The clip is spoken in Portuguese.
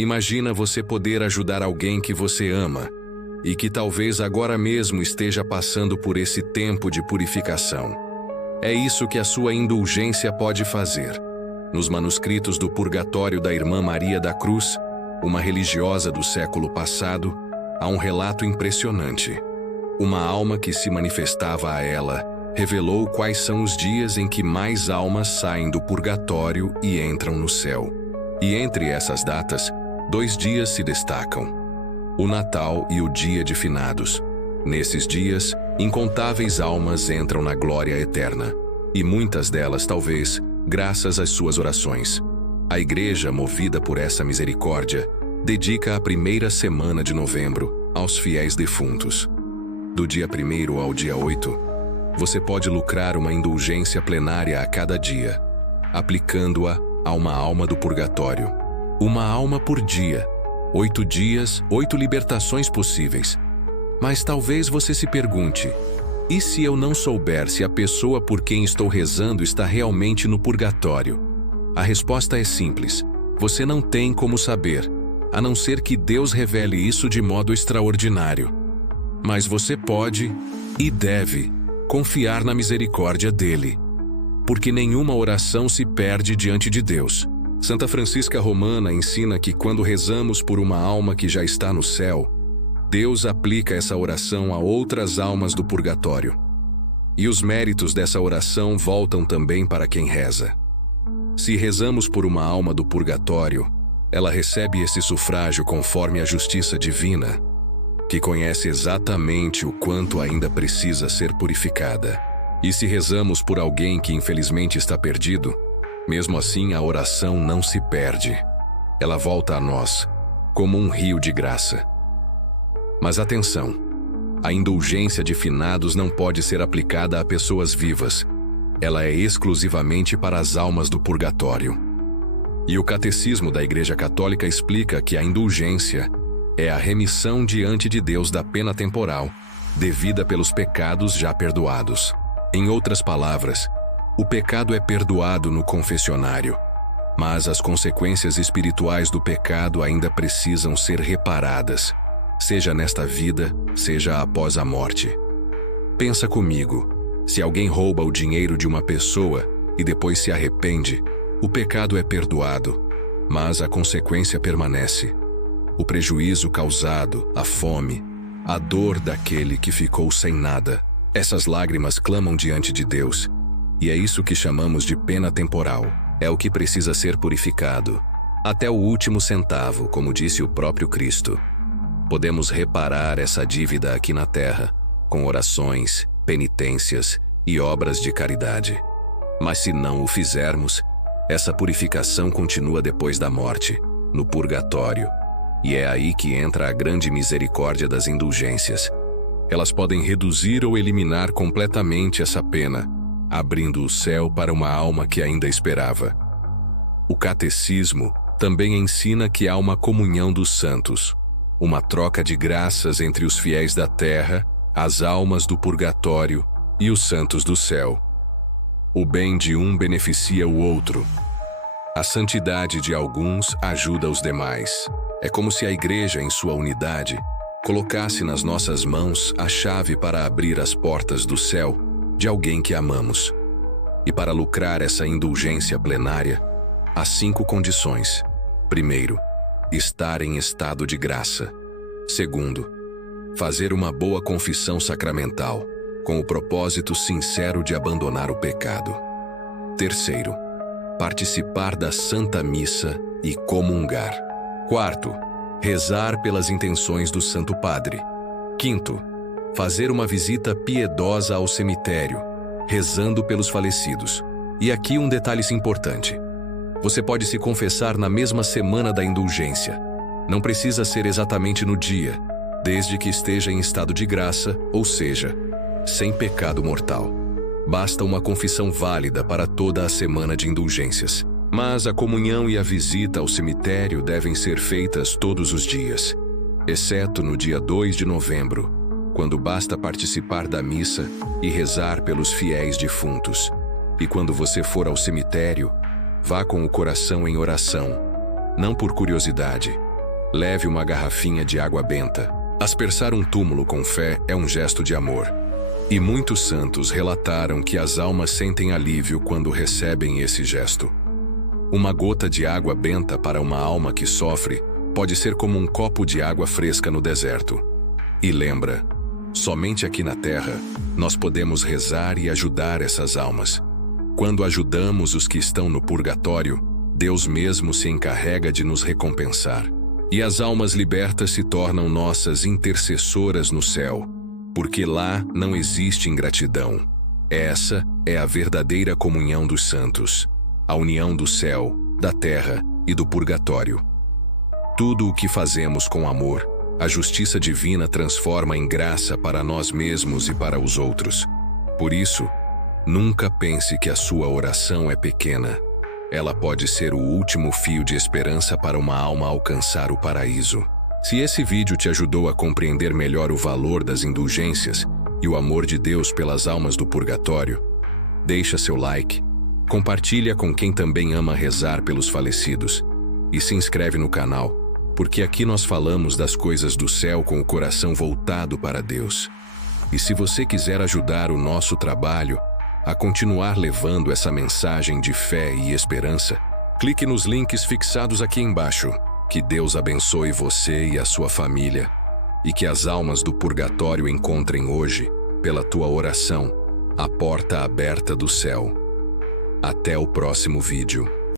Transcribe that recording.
Imagina você poder ajudar alguém que você ama e que talvez agora mesmo esteja passando por esse tempo de purificação. É isso que a sua indulgência pode fazer. Nos manuscritos do Purgatório da Irmã Maria da Cruz, uma religiosa do século passado, há um relato impressionante. Uma alma que se manifestava a ela revelou quais são os dias em que mais almas saem do purgatório e entram no céu. E entre essas datas, 2 dias se destacam: o Natal e o Dia de Finados. Nesses dias, incontáveis almas entram na glória eterna, e muitas delas, talvez, graças às suas orações. A Igreja, movida por essa misericórdia, dedica a primeira semana de novembro aos fiéis defuntos. Do dia 1º ao dia 8, você pode lucrar uma indulgência plenária a cada dia, aplicando-a a uma alma do purgatório. Uma alma por dia, 8 dias, 8 libertações possíveis. Mas talvez você se pergunte: e se eu não souber se a pessoa por quem estou rezando está realmente no purgatório? A resposta é simples: você não tem como saber, a não ser que Deus revele isso de modo extraordinário. Mas você pode e deve confiar na misericórdia dele, porque nenhuma oração se perde diante de Deus. Santa Francisca Romana ensina que quando rezamos por uma alma que já está no céu, Deus aplica essa oração a outras almas do purgatório. E os méritos dessa oração voltam também para quem reza. Se rezamos por uma alma do purgatório, ela recebe esse sufrágio conforme a justiça divina, que conhece exatamente o quanto ainda precisa ser purificada. E se rezamos por alguém que infelizmente está perdido, mesmo assim a oração não se perde. Ela volta a nós, como um rio de graça. Mas atenção, a indulgência de finados não pode ser aplicada a pessoas vivas. Ela é exclusivamente para as almas do purgatório. E o Catecismo da Igreja Católica explica que a indulgência é a remissão diante de Deus da pena temporal, devida pelos pecados já perdoados. Em outras palavras, o pecado é perdoado no confessionário, mas as consequências espirituais do pecado ainda precisam ser reparadas, seja nesta vida, seja após a morte. Pensa comigo, se alguém rouba o dinheiro de uma pessoa e depois se arrepende, o pecado é perdoado, mas a consequência permanece. O prejuízo causado, a fome, a dor daquele que ficou sem nada. Essas lágrimas clamam diante de Deus, e é isso que chamamos de pena temporal. É o que precisa ser purificado, até o último centavo, como disse o próprio Cristo. Podemos reparar essa dívida aqui na terra, com orações, penitências e obras de caridade. Mas se não o fizermos, essa purificação continua depois da morte, no purgatório. E é aí que entra a grande misericórdia das indulgências. Elas podem reduzir ou eliminar completamente essa pena, abrindo o céu para uma alma que ainda esperava. O Catecismo também ensina que há uma comunhão dos santos, uma troca de graças entre os fiéis da terra, as almas do purgatório e os santos do céu. O bem de um beneficia o outro. A santidade de alguns ajuda os demais. É como se a Igreja, em sua unidade, colocasse nas nossas mãos a chave para abrir as portas do céu de alguém que amamos. E para lucrar essa indulgência plenária, há 5 condições. Primeiro, estar em estado de graça. Segundo, fazer uma boa confissão sacramental, com o propósito sincero de abandonar o pecado. Terceiro, participar da Santa Missa e comungar. Quarto, rezar pelas intenções do Santo Padre. Quinto, fazer uma visita piedosa ao cemitério, rezando pelos falecidos. E aqui um detalhe importante. Você pode se confessar na mesma semana da indulgência. Não precisa ser exatamente no dia, desde que esteja em estado de graça, ou seja, sem pecado mortal. Basta uma confissão válida para toda a semana de indulgências. Mas a comunhão e a visita ao cemitério devem ser feitas todos os dias, exceto no dia 2 de novembro, quando basta participar da missa e rezar pelos fiéis defuntos. E quando você for ao cemitério, vá com o coração em oração, não por curiosidade, leve uma garrafinha de água benta. Aspersar um túmulo com fé é um gesto de amor. E muitos santos relataram que as almas sentem alívio quando recebem esse gesto. Uma gota de água benta para uma alma que sofre pode ser como um copo de água fresca no deserto. E lembra, somente aqui na Terra nós podemos rezar e ajudar essas almas. Quando ajudamos os que estão no purgatório, Deus mesmo se encarrega de nos recompensar. E as almas libertas se tornam nossas intercessoras no céu, porque lá não existe ingratidão. Essa é a verdadeira comunhão dos santos, a união do céu, da terra e do purgatório. Tudo o que fazemos com amor, a justiça divina transforma em graça para nós mesmos e para os outros. Por isso, nunca pense que a sua oração é pequena. Ela pode ser o último fio de esperança para uma alma alcançar o paraíso. Se esse vídeo te ajudou a compreender melhor o valor das indulgências e o amor de Deus pelas almas do purgatório, deixa seu like, compartilha com quem também ama rezar pelos falecidos e se inscreve no canal, porque aqui nós falamos das coisas do céu com o coração voltado para Deus. E se você quiser ajudar o nosso trabalho a continuar levando essa mensagem de fé e esperança, clique nos links fixados aqui embaixo. Que Deus abençoe você e a sua família, e que as almas do purgatório encontrem hoje, pela tua oração, a porta aberta do céu. Até o próximo vídeo.